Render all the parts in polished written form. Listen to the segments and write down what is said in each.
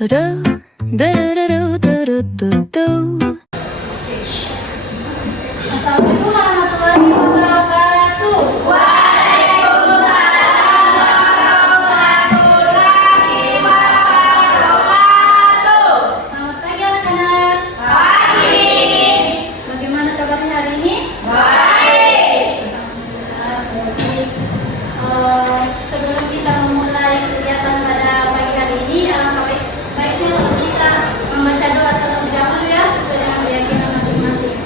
Assalamualaikum warahmatullahi wabarakatuh. Waalaikumsalam warahmatullahi wabarakatuh. Selamat pagi anak-anak. Pagi. Bagaimana kabarnya hari ini? Baik. Baik. Sebelum kita memulai kegiatan pada pagi hari ini, baiknya kita membaca doa terlebih dahulu ya, sesuai dengan keyakinan masing-masing.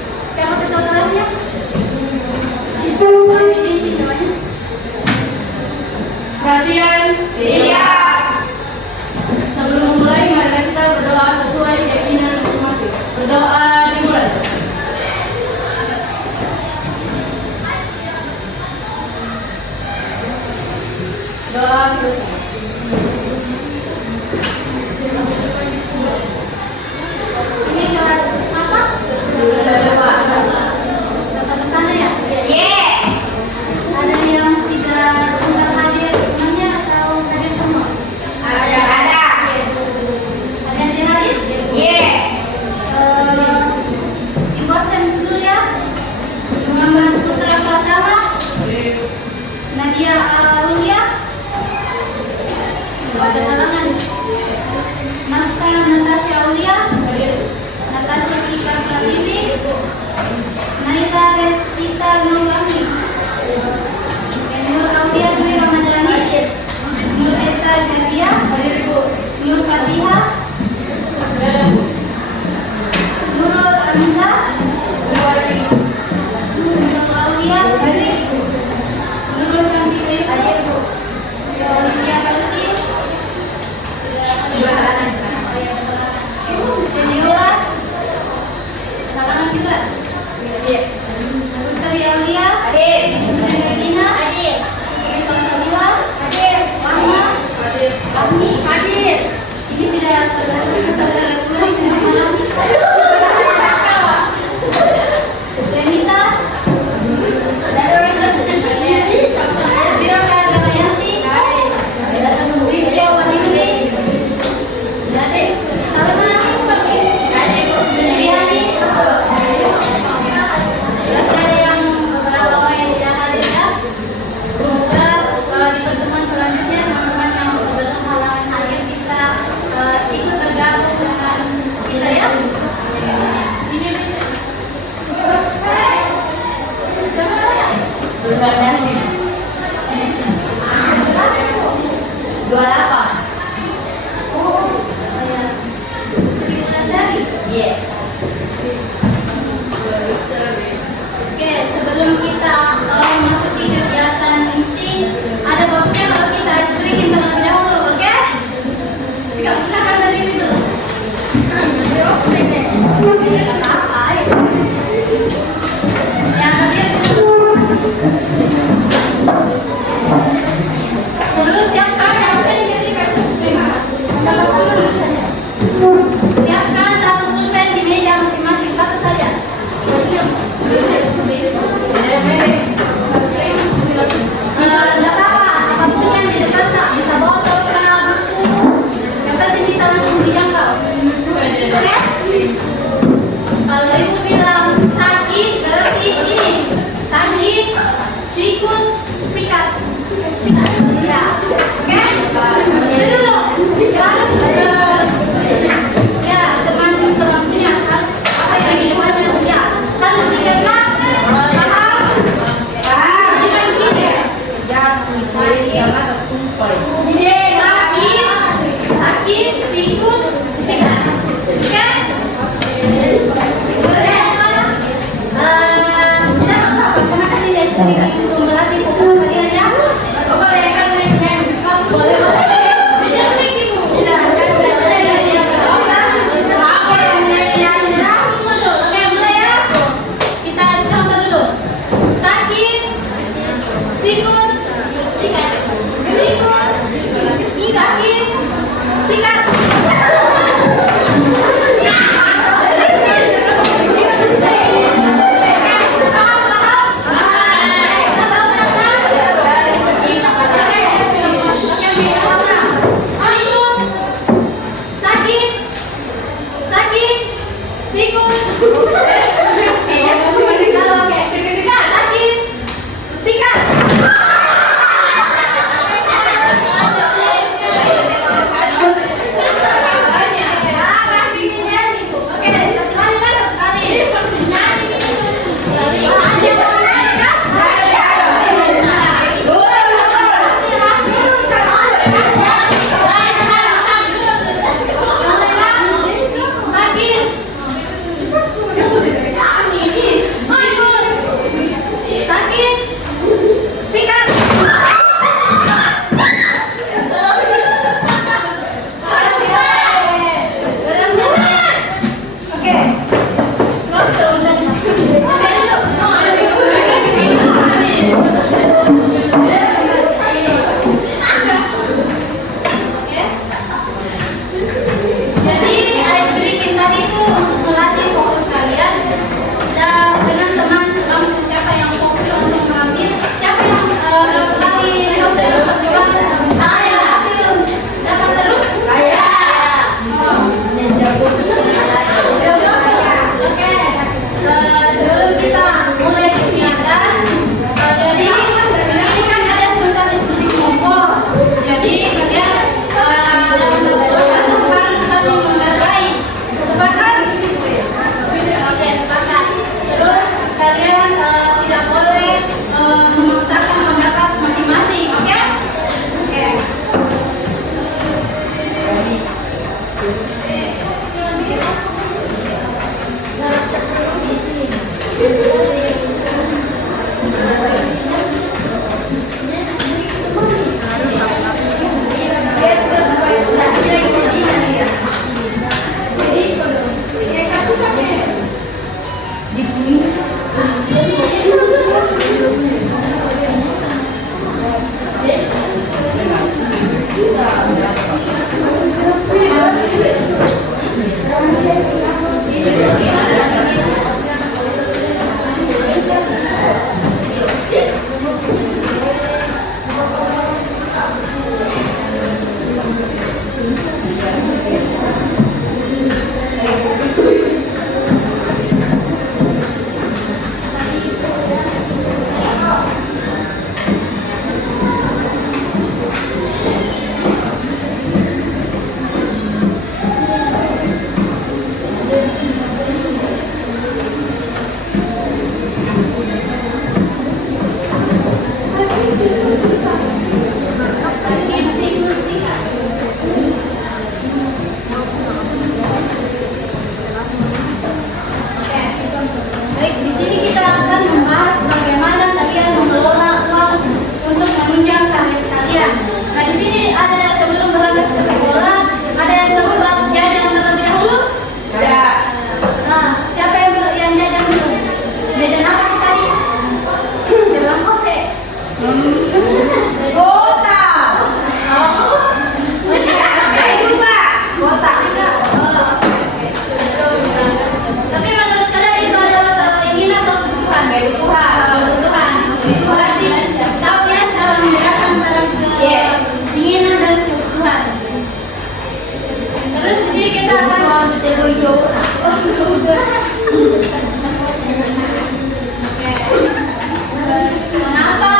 Mengapa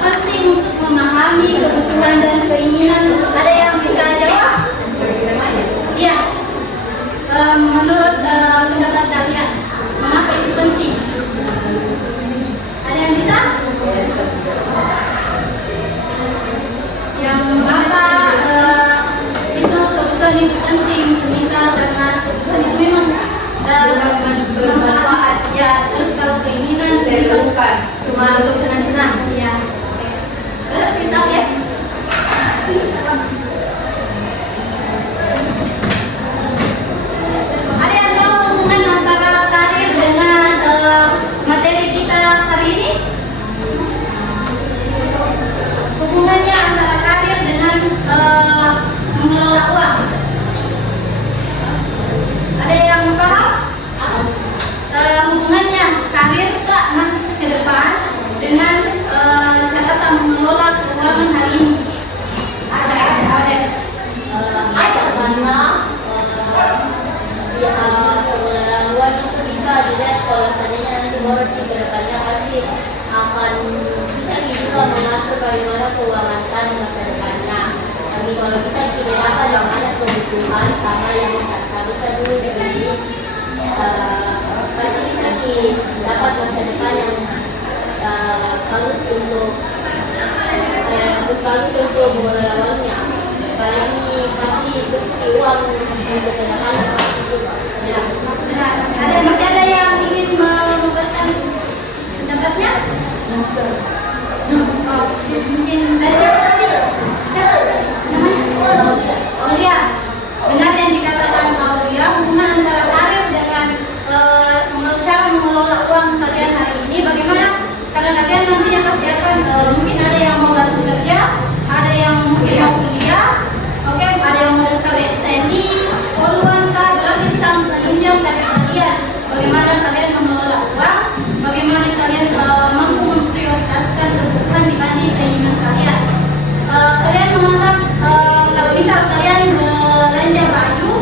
penting untuk memahami kebutuhan dan keinginan? Ada yang bisa jawab? Iya. Menurut pendapat kalian, mengapa itu penting? Ada yang bisa? Yang mengapa itu kebutuhan itu penting? Misal karena kebutuhan itu memang bermanfaat. Ya, terus kalau keinginan bukan cuma untuk senang-senang. Iya. Berarti tahu ya? Ada yang tahu hubungan antara karir dengan materi kita hari ini? Hubungannya antara karir dengan mengelola uang. Ada yang paham? Hubungannya karir tak nanti ke depan dengan catatan mengelola keuangan hari ini. Ada karena pengelolaan uang itu bisa dilihat kalau seandainya nanti baru di kedepannya pasti akan bisa juga mengatur bagaimana keuangan kan masa depannya. Tapi kalau kita kira-kira yang mana kebutuhan sama yang seharusnya dulu dibeli, pasti bisa dapat masa depan yang bagus untuk mengelola uangnya. Apalagi pasti bukti uang bisa terdapat pasti juga. masih ada yang ingin mengumpulkan pendapatnya? Oh, mungkin dari siapa tadi? Siapa? Namanya? Aulia. Benar yang dikatakan Aulia, hubungan antara karir dengan cara mengelola uang kalian hari ini bagaimana? Karena kalian nantinya pasti akan mungkin ada yang mau langsung kerja, ada yang mungkin mau kuliah, oke, ada yang mau daftar TNI, poluan kah, berarti bisa menunjang karir kalian. Bagaimana kalian mengelola uang, bagaimana kalian mampu memprioritaskan kebutuhan dibanding keinginan kalian. Kalian menganggap kalau misal kalian belanja baju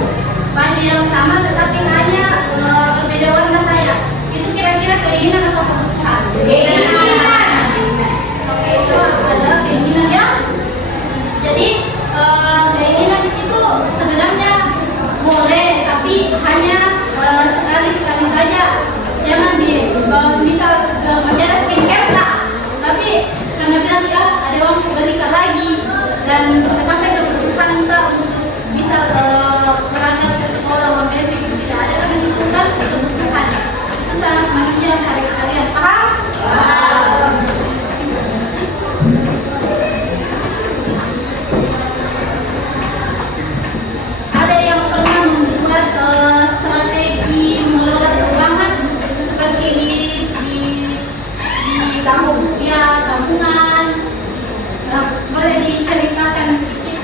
yang sama tetapi hanya berbeda warna saja, itu kira-kira keinginan atau kebutuhan? Keinginan. Oke, itu adalah keinginan ya. Jadi keinginan itu sebenarnya boleh, tapi hanya sekali-sekali saja. Jangan misal masih ada skincare lah, tapi karena bilang ya ada uang belikan lagi dan sampai kebutuhan tak untuk bisa berangkat ke sekolah uang basic itu tidak ada karena itu kan kebutuhan. Itu sangat menunjang karir kalian. Paham? Ada yang pernah membuat strategi mengelola keuangan seperti di tabungan. Boleh diceritakan sedikit?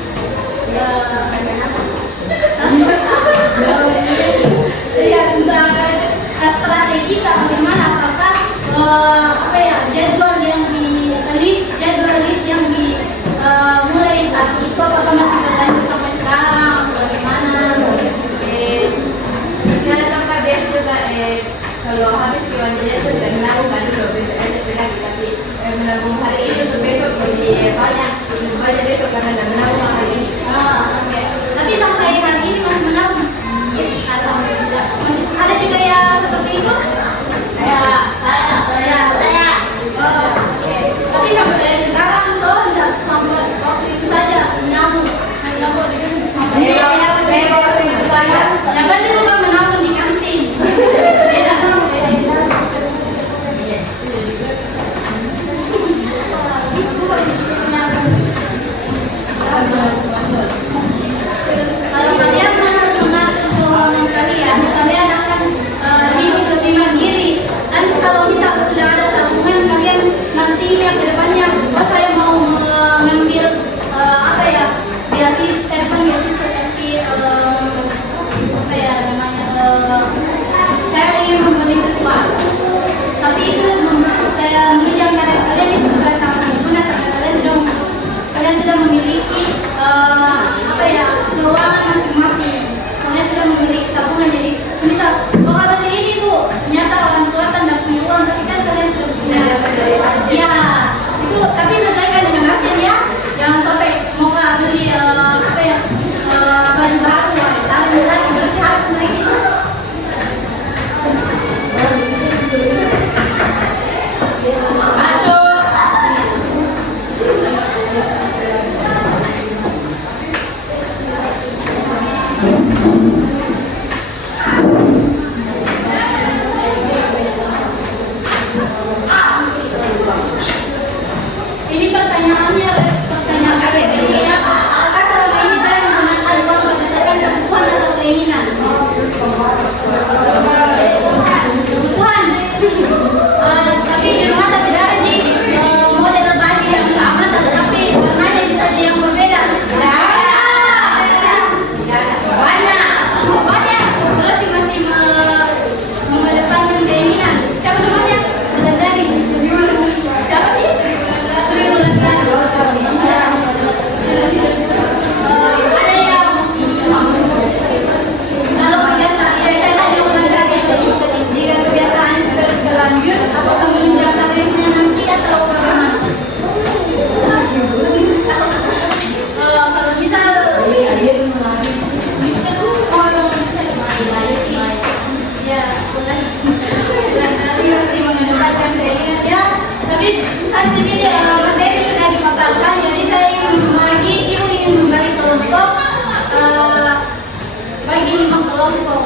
kelompok.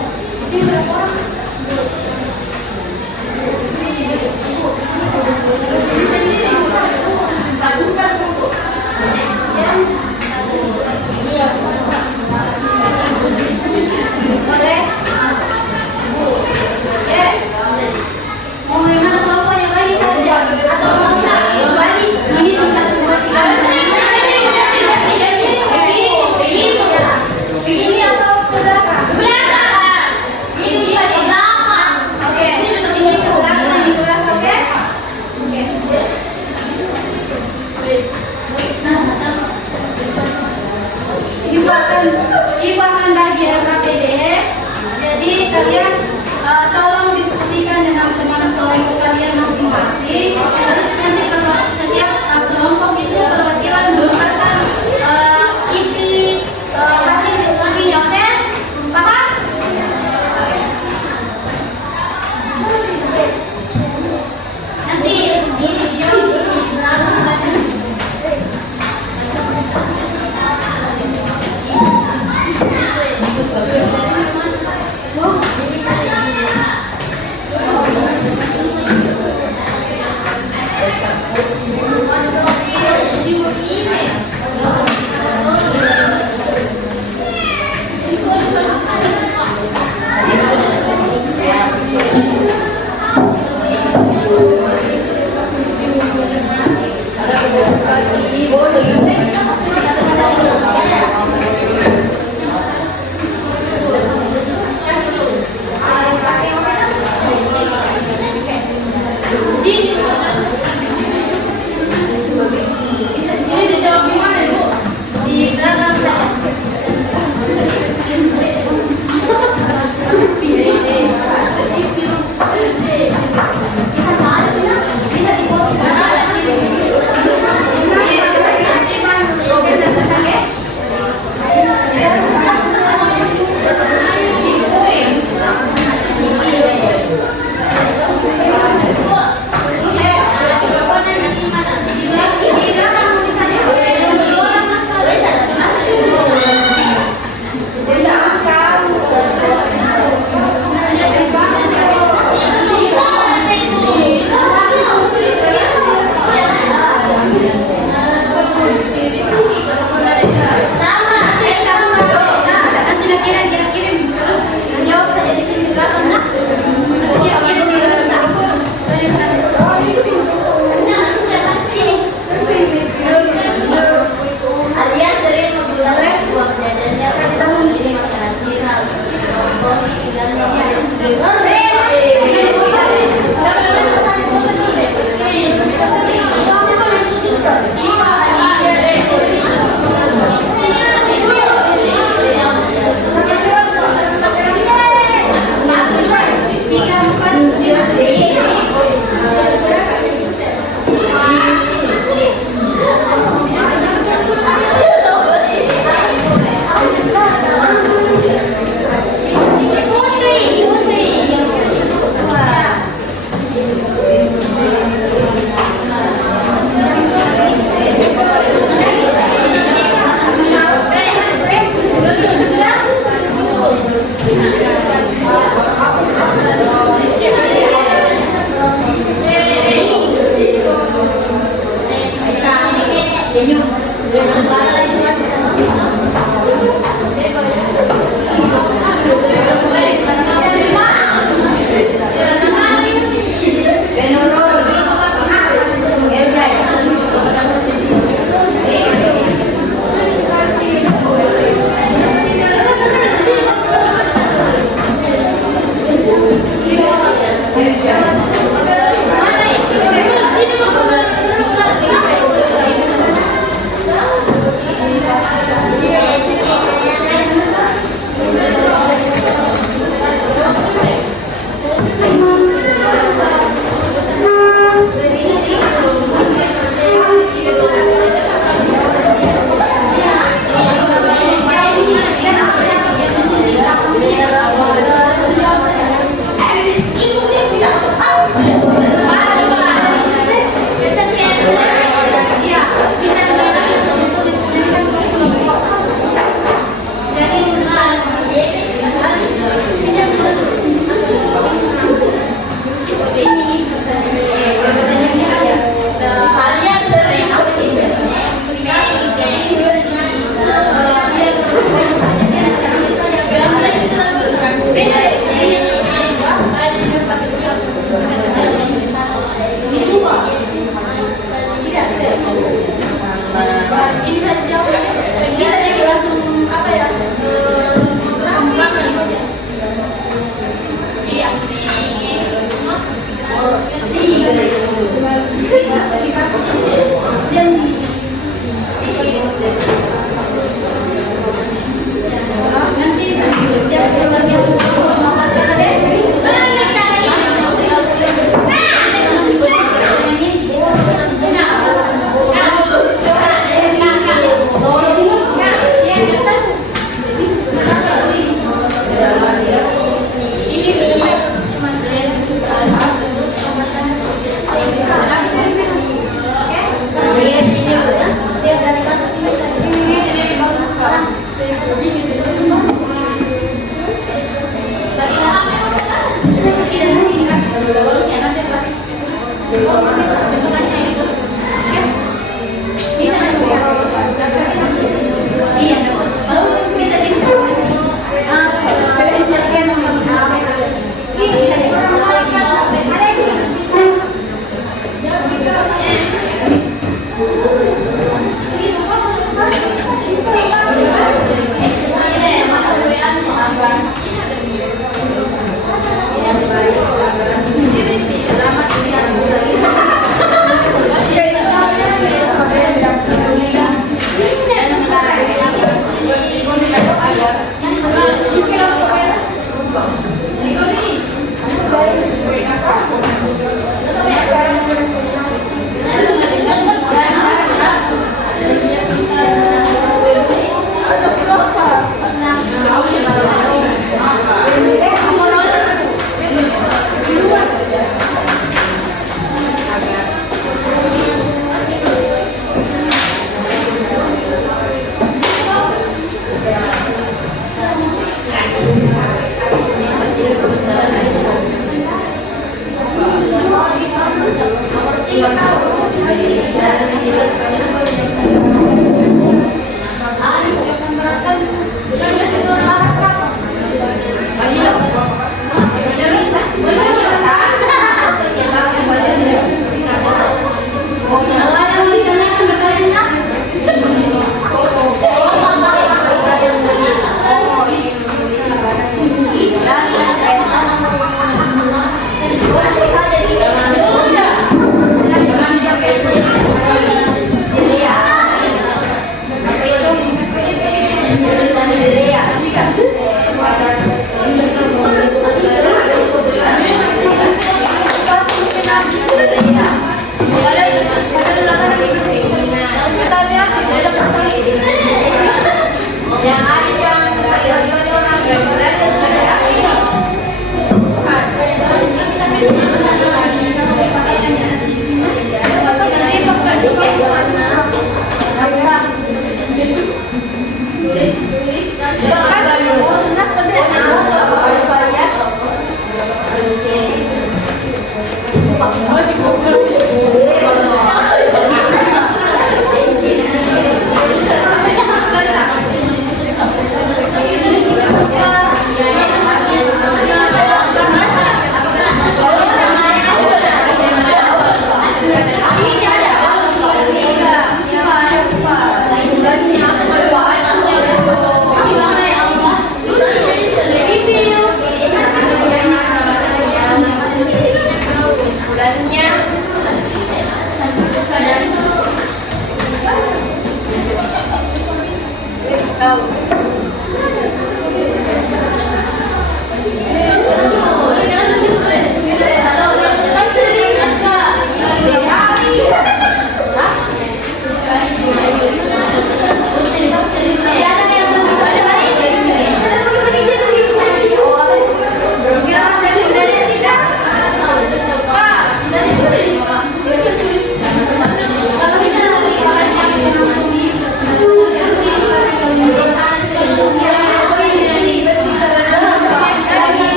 Ini berapa orang? Boleh? Ya. Mau yang mana kelompok yang lagi saja? Atau mau cari kembali menghitung 1, 2, 3, 4, 5, 6, 7, 8, 9, 10. Ini atau ke belakang? Ini di belakang. Oke. Ini ke belakang, di belakang, oke? Oke. Ibu akan bagian KPD. Jadi kalian tolong diskusikan dengan teman kelompok kalian masing-masing. Terus nanti setiap kelompok itu perwakilan merupakan isi hasil diskusinya, oke? Paham? Nanti di belakang.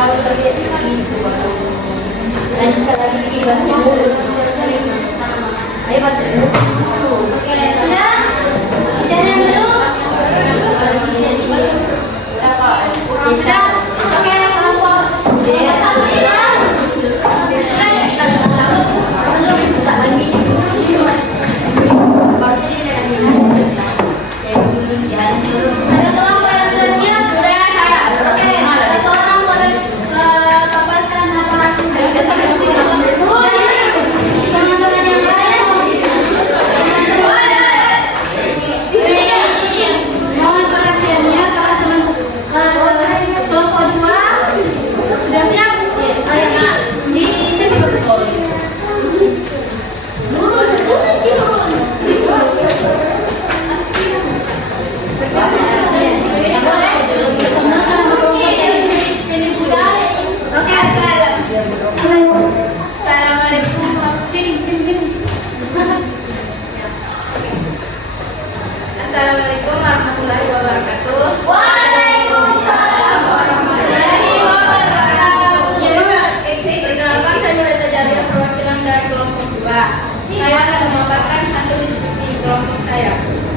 Kalau terlihat di situ baru lanjutkan lagi bantu sering sama. Ayo bantu. Oke, sudah? Bicara dulu. Sudah? Oke, kelompok satu sudah? Ada kelompok yang sudah siap? Sudah, saya. Oke, satu orang boleh paparkan apa hasil dari teman-teman yang lain. Mohon perhatiannya para teman kelompok 2 sudah siap? Ayo di sini betul. Assalamualaikum. Assalamualaikum warahmatullahi wabarakatuh. Waalaikumsalam warahmatullahi wabarakatuh. Perkenalkan, saya Nurita Jalia, perwakilan dari kelompok 2. Saya akan memaparkan hasil diskusi kelompok saya.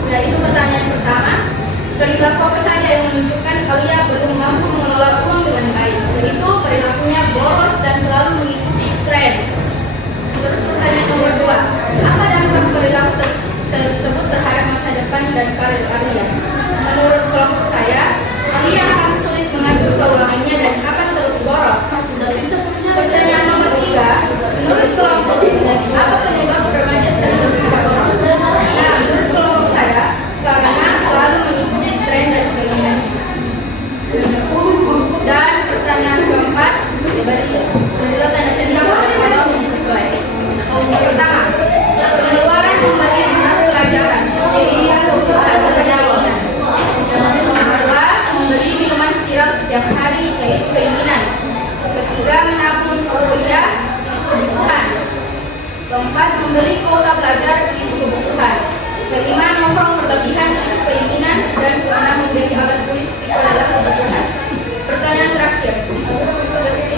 Yaitu pertanyaan pertama, perilaku apa saja yang menunjukkan kalian belum mampu mengelola uang dengan baik? Yaitu perilakunya boros dan selalu mengikuti tren. Terus pertanyaan nomor 2, apa dampak perilaku tersebut terhadap masa depan dan karir kalian? Menurut kelompok saya, kalian akan sulit mengatur keuangannya dan akan terus boros. Pertanyaan nomor 3, menurut kelompok apa penyebab remaja sering bersikap boros? Nah, menurut kelompok saya, karena selalu mengikuti tren dan keinginan. Dan pertanyaan keempat, berilah tanda centang pada kolom yang sesuai. Pertama, pengeluaran membagi pelajaran, keinginan kebutuhan dan keinginan. Nomor 2, membeli minuman viral setiap hari, yaitu keinginan. Ketiga, menabung untuk kuliah, itu kebutuhan. Keempat, membeli kuota belajar, itu kebutuhan. Kelima, nongkrong berlebihan, itu keinginan. Dan keenam, membeli alat tulis, itu adalah kebutuhan. Pertanyaan terakhir,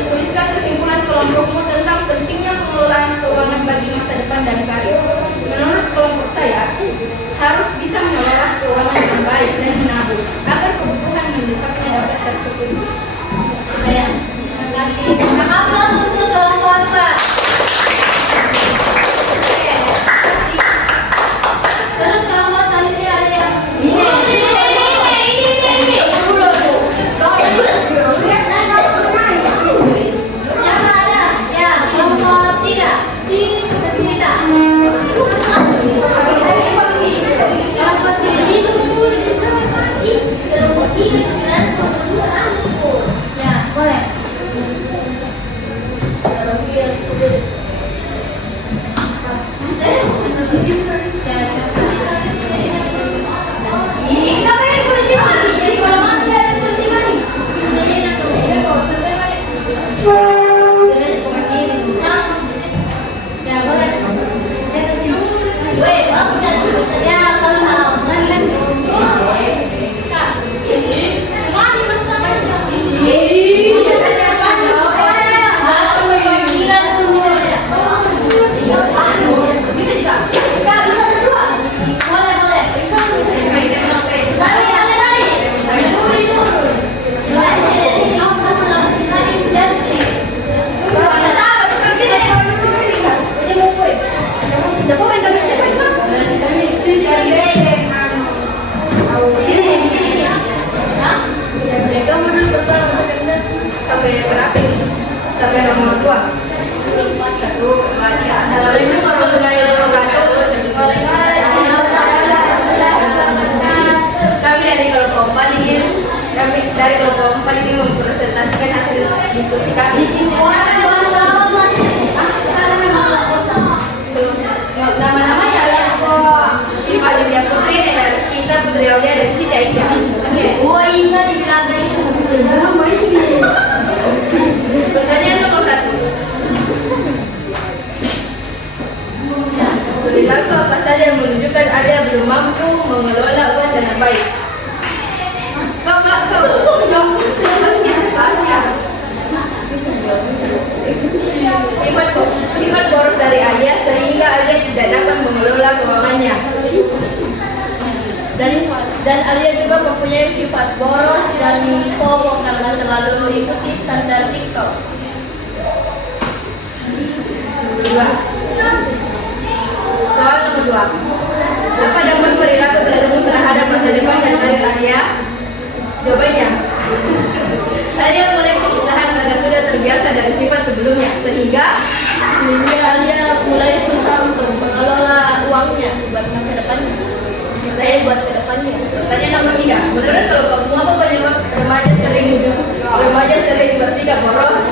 tuliskan kesimpulan kelompokmu tentang pentingnya pengelolaan keuangan bagi masa depan dan karir. Menurut kelompok saya, harus bisa mengelola keuangan dengan baik dan menabung agar kebutuhan mendesaknya dapat tercukupi. Terima kasih. Aplaus untuk kelompok 2. Terus kelompok selanjutnya ada yang siapa ada? Ya, kelompok 3. Kita. Kelompok 3. Ya, boleh. Sampai berapa ini? Sampai nomor 2. Assalamualaikum warahmatullahi wabarakatuh. Kami dari kelompok 4 ini mempresentasikan hasil diskusi kami. Nama-namanya adalah Syifa Dinda Putri, Nena Rizkita, Putri Aulia, dan Siti Aisyah. Oh, Isa dibilang itu Pertanyaan nomor 1. Perilaku apa saja yang menunjukkan Anda belum mampu mengelola uang dengan baik? Kau. bersifat boros dan FOMO karena terlalu mengikuti standar TikTok. 2. Soal nomor 2. Apa dampak perilaku tersebut terhadap masa depan dan karir Alia? Jawabannya, Alia mulai kesusahan karena sudah terbiasa dari sifat sebelumnya, sehingga Dia mulai susah untuk mengelola uangnya buat masa depannya. Buat ke depannya. Pertanyaan nomor 3. Menurut kalau kamu apa penyebab remaja sering bersikap boros?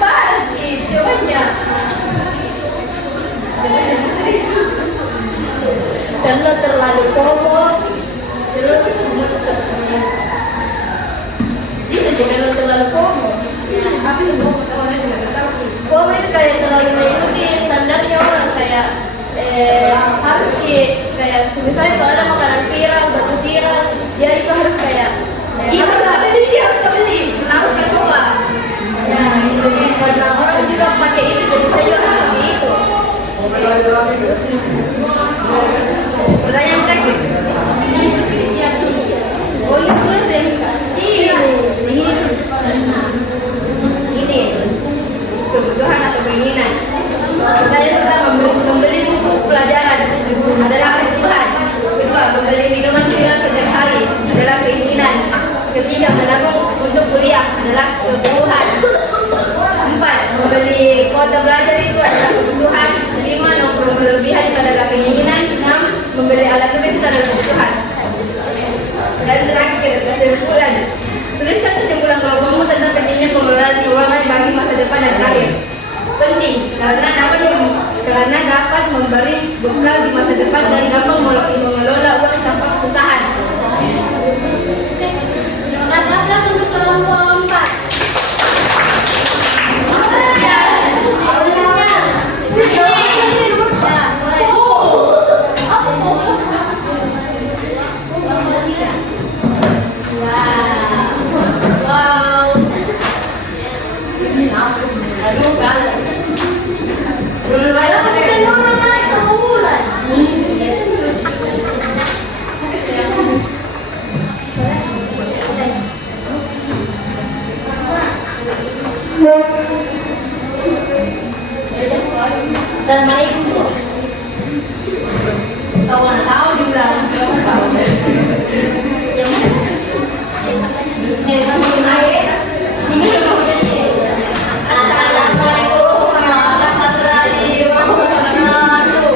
Pak sih jawabannya. Karena terlalu FOMO, terus karena terlalu FOMO. FOMO itu kayak terlalu mengikuti standarnya orang, kayak harus kayak misalnya kalau ada makanan viral, baju viral, dia itu harus kayak Harus kebeli, harus coba. ya, jadi karena orang juga pakai itu, jadi saya juga harus pakai itu. Pertanyaan terakhir. Oh ini boleh deh. Ini kebutuhan atau keinginan. Pertanyaan pertama, membeli buku pelajaran adalah kebutuhan. Kedua, membeli minuman viral setiap hari adalah keinginan. Ketiga, menabung untuk kuliah adalah kebutuhan. 4, membeli kuota belajar itu adalah kebutuhan. 5, nongkrong berlebihan itu adalah keinginan. 6, membeli alat tulis itu adalah kebutuhan. Dan terakhir, kesimpulan. Tuliskan kesimpulan kelompokmu tentang pentingnya pengelolaan keuangan bagi masa depan dan karir. Penting karena dapat memberi bekal di masa depan dan dapat mengelola uang tanpa kesusahan. Terima kasih atas untuk kelompok 4. Assalamualaikum. Kau mana tahu juga. Assalamualaikum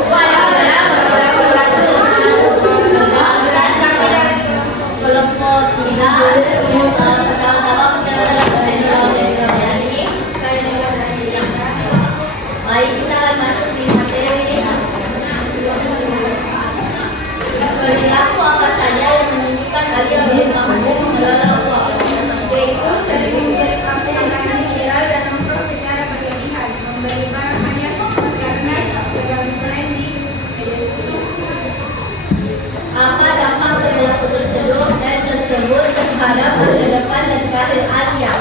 warahmatullahi wabarakatuh. Kelompok 3, pertama-tama perkenalkan saya Nilai. Baik, kita akan masuk di materi. Perilaku apa saja yang menunjukkan Alia belum mampu mengelola uang? Yaitu sering memberi makanan viral dan nongkrong secara berlebihan, membeli barang banyak karena sedang tren di media sosial. Apa dampak perilaku tersebut terhadap masa depan dan karir Alia?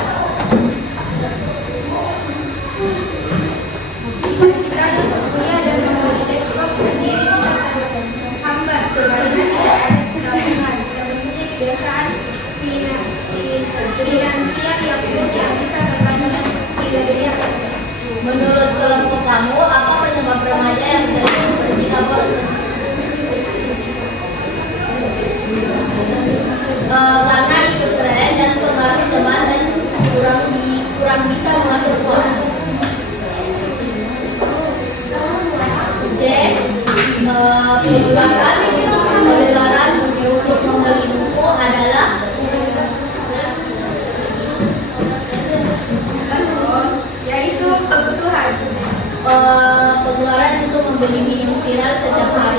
Cita-citanya untuk kuliah dan membeli laptop sendiri bisa terhambat karena tidak ada tabungan, terbentuknya kebiasaan finansial yang bisa berlanjut hingga dia. Menurut kelompok kamu, apa penyebab remaja yang sering bersikap boros? Karena ikut tren dan pengaruh teman dan kurang bisa mengatur uang. C. Pengeluaran untuk membeli buku adalah Yaitu kebutuhan. pengeluaran untuk membeli minum viral setiap hari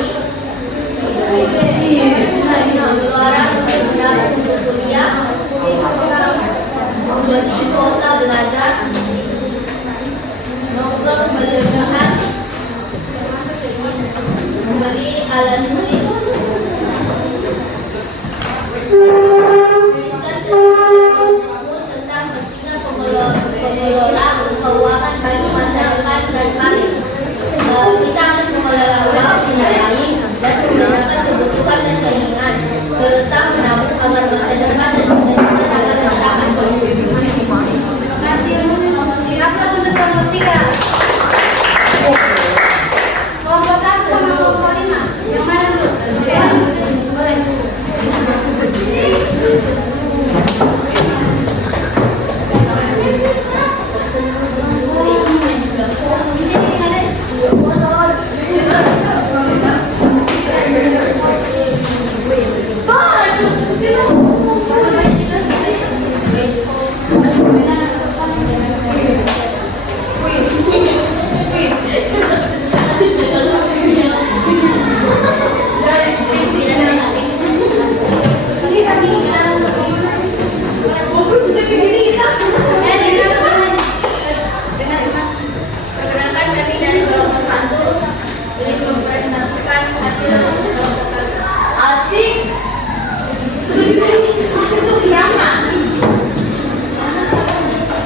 Perkenalkan kami dari kelompok 1 ini mempresentasikan hasil kelompok kami. Asik. Sama.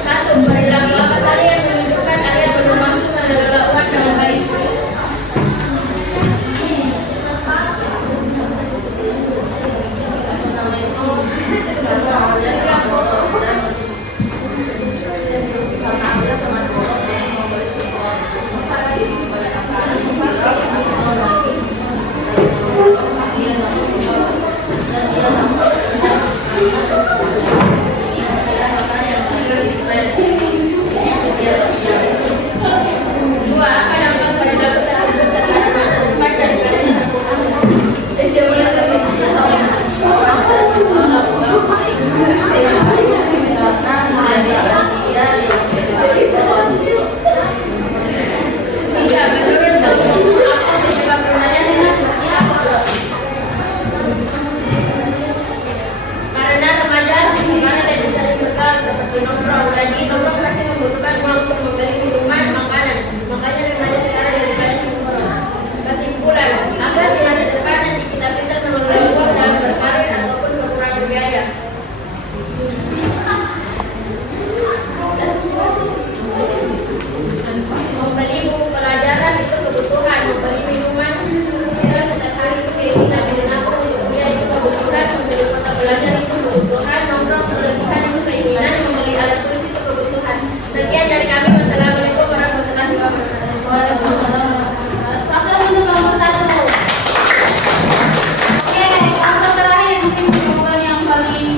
1. Berilah lapas tali yang menunjukkan kalian belum mampu mengelola uang dengan baik. Dua, apa dampak perilaku tersebut terhadap masa depan dari kalian yang tiga, menurut kamu apa penyebab permainan dengan tidak populer? Karena remaja di mana tidak bisa diberkal seperti nongkrong. Jadi nongkrong pasti membutuhkan uang untuk membeli minuman, makanan. Makanya remaja sekarang jadi banyak nongkrong. Kesimpulan, agar di masa depan nanti kita pintar mengelola uang dalam berkarir ataupun mengurangi biaya. Membeli buku pelajaran itu kebutuhan, membeli minuman mineral setiap hari itu keinginan, menabung untuk kuliah itu kebutuhan, membeli kota belajar itu kebutuhan, nongkrong berlebihan itu keinginan, membeli alat tulis itu kebutuhan. Sekian dari kami. Wassalamualaikum warahmatullahi wabarakatuh. Waalaikumsalam. Aplaus untuk kelompok 1. Oke, kelompok terakhir mungkin jawaban yang paling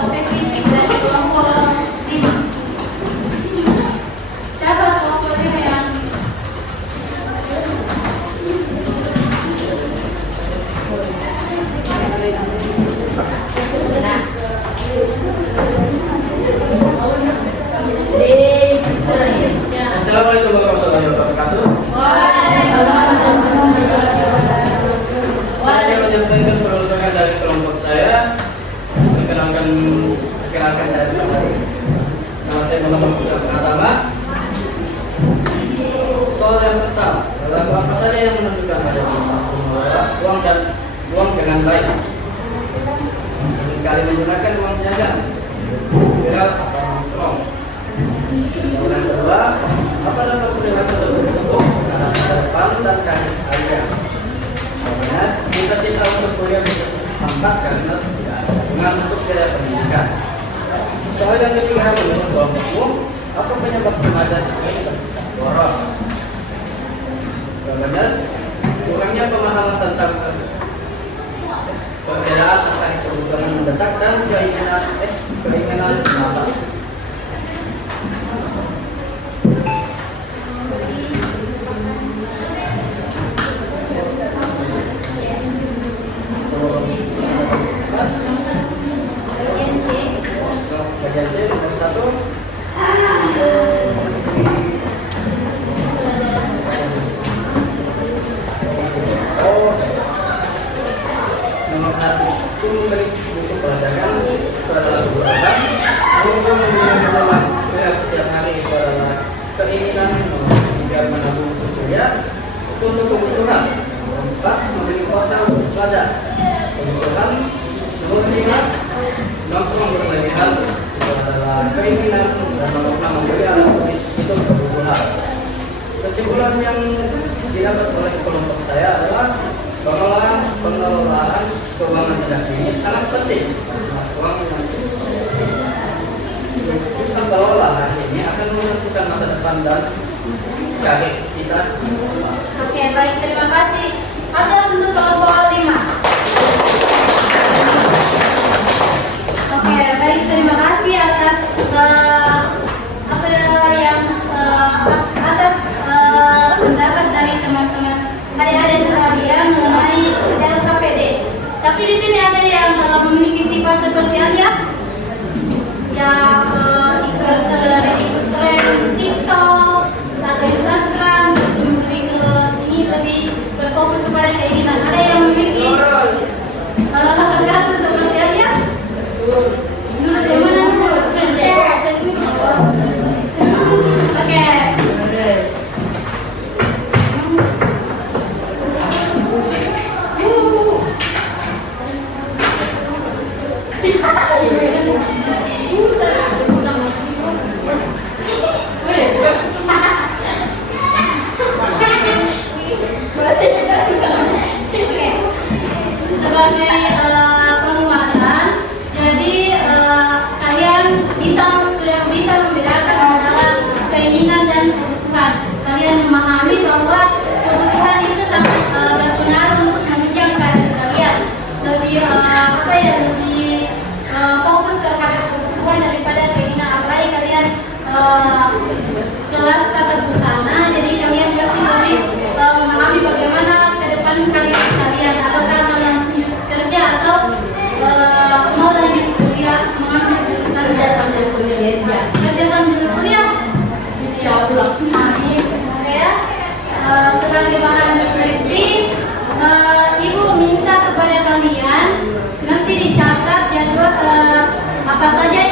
spesifik dari kelompok 5. Siapa kelompok 5 yang Assalamualaikum warahmatullahi wabarakatuh. Saya menyampaikan perwakilan dari kelompok saya. Perkenalkan saya pribadi. Nama saya Muhammad Pratama. Soal yang pertama, lagu apa saja yang menunjukkan pada mengelola uang dengan baik? Seringkali menggunakan uang jajan, viral atau nongkrong. Yang kedua, apa dampak perilaku tersebut terhadap masa depan dan karir kalian? Karena cita-cita untuk kuliah bisa terhambat karena tidak ada dukungan untuk biaya pendidikan. Soal yang ketiga, menurut kelompokmu, apa penyebab remaja sering bersikap boros? Jawabannya, kurangnya pemahaman tentang perbedaan antara kebutuhan mendesak dan keinginan semata. Bagian C nomor 1. Nomor 1 itu memberi buku pelajaran kepada guru orang. Untuk mengulang setiap hari itu adalah keinginan hingga menabung untuk kuliah untuk kebutuhan. 4. Memberi kuota untuk belajar. Kebutuhan. Nomor 5. Nongkrong berlebihan itu adalah keinginan dan nomor 6 memberi alat tulis itu kebutuhan. Kesimpulan yang didapat oleh kelompok saya adalah pengelolaan keuangan sejak dini sangat penting. Uang yang pengelolaan ini akan menentukan masa depan dan karir kita. Oke, baik, terima kasih. Aplaus untuk kelompok 5. Oke, baik, terima kasih atas pendapat dari teman-teman adik-adik sekalian mengenai LKPD. Tapi di sini ada yang memiliki sifat Sebagai penguatan, jadi kalian sudah bisa membedakan antara keinginan dan kebutuhan. Kalian memahami bahwa kebutuhan itu sangat berpengaruh untuk menunjang karir kalian. Lebih lebih fokus terhadap kebutuhan daripada keinginan. Apalagi kalian kelas tata busana, jadi kalian pasti lebih memahami bagaimana ke depan kalian apakah kalian lanjut kerja atau mau lanjut kuliah, mengambil jurusan kerja sambil kuliah. Insyaallah. Amin. Semoga ya. Sebagai bahan refleksi, ibu minta kepada kalian nanti dicatat jadwal apa saja